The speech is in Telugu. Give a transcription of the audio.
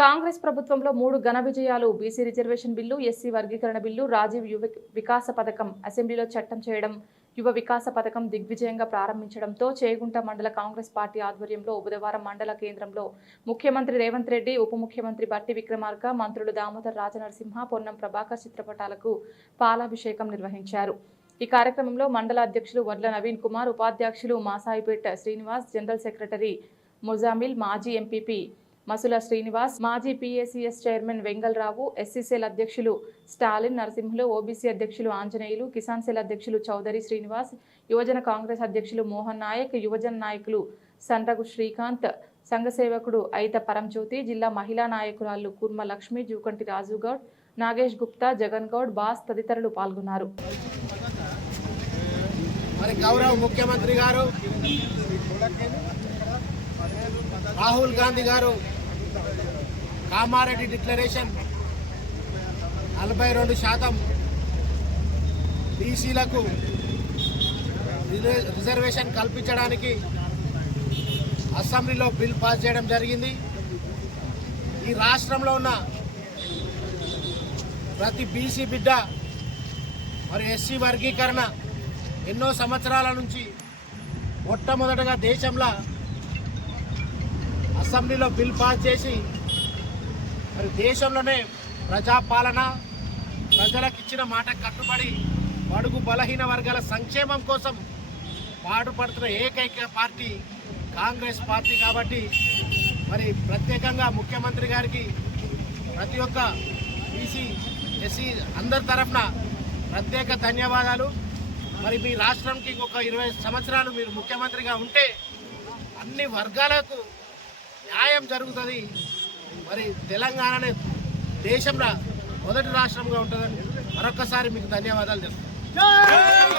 కాంగ్రెస్ ప్రభుత్వంలో మూడు ఘన విజయాలు. బీసీ రిజర్వేషన్ బిల్లు ఎస్సీ వర్గీకరణ బిల్లు రాజీవ్ యువ వికాస పథకం అసెంబ్లీలో చట్టం చేయడం యువ వికాస పథకం దిగ్విజయంగా ప్రారంభించడంతో చేగుంట మండల కాంగ్రెస్ పార్టీ ఆధ్వర్యంలో బుధవారం మండల కేంద్రంలో ముఖ్యమంత్రి రేవంత్ రెడ్డి ఉప ముఖ్యమంత్రి బట్టి విక్రమార్క మంత్రులు దామోదర్ రాజనరసింహ పొన్నం ప్రభాకర్ చిత్రపటాలకు పాలాభిషేకం నిర్వహించారు. ఈ కార్యక్రమంలో మండల అధ్యక్షులు వడ్ల నవీన్ కుమార్ ఉపాధ్యక్షులు మాసాయిపేట శ్రీనివాస్ జనరల్ సెక్రటరీ ముజామిల్ మాజీ ఎంపీపీ మసుల శ్రీనివాస్ మాజీ పీఏసీఎస్ చైర్మన్ వెంగళరావు ఎస్సీసీఎల్ అధ్యక్షులు స్టాలిన్ నరసింహులు ఓబీసీ అధ్యక్షులు ఆంజనేయులు కిసాన్ సెల్ అధ్యక్షులు చౌదరి శ్రీనివాస్ యువజన కాంగ్రెస్ అధ్యక్షులు మోహన్ నాయక్ యువజన నాయకులు సండ్రగు శ్రీకాంత్ సంఘ సేవకుడు అయిత పరంజ్యోతి జిల్లా మహిళా నాయకురాలు కుర్మ లక్ష్మి జూకంటి రాజుగౌడ్ నాగేష్ గుప్తా జగన్ గౌడ్ బాస్ తదితరులు పాల్గొన్నారు. మరి గౌరవ ముఖ్యమంత్రి గారు రాహుల్ గాంధీ గారు కామారెడ్డి డిక్లరేషన్ నలభై రెండు శాతం బీసీలకు రిజర్వేషన్ కల్పించడానికి అసెంబ్లీలో బిల్ పాస్ చేయడం జరిగింది. ఈ రాష్ట్రంలో ఉన్న ప్రతి బీసీ బిడ్డ మరి ఎస్సీ వర్గీకరణ ఎన్నో సంవత్సరాల నుంచి మొట్టమొదటగా దేశంలో అసెంబ్లీలో బిల్ పాస్ చేసి మరి దేశంలోనే ప్రజాపాలన ప్రజలకు ఇచ్చిన మాట కట్టుబడి బడుగు బలహీన వర్గాల సంక్షేమం కోసం పాటుపడుతున్న ఏకైక పార్టీ కాంగ్రెస్ పార్టీ కాబట్టి మరి ప్రత్యేకంగా ముఖ్యమంత్రి గారికి ప్రతి ఒక్క బీసీ ఎస్సీ అందరి తరఫున ప్రత్యేక ధన్యవాదాలు. మరి మీ రాష్ట్రంకి ఇంకొక ఇరవై సంవత్సరాలు మీరు ముఖ్యమంత్రిగా ఉంటే అన్ని వర్గాలకు న్యాయం జరుగుతుంది. మరి తెలంగాణనే దేశంలో మొదటి రాష్ట్రంగా ఉంటుందని మరొకసారి మీకు ధన్యవాదాలు చెప్తాను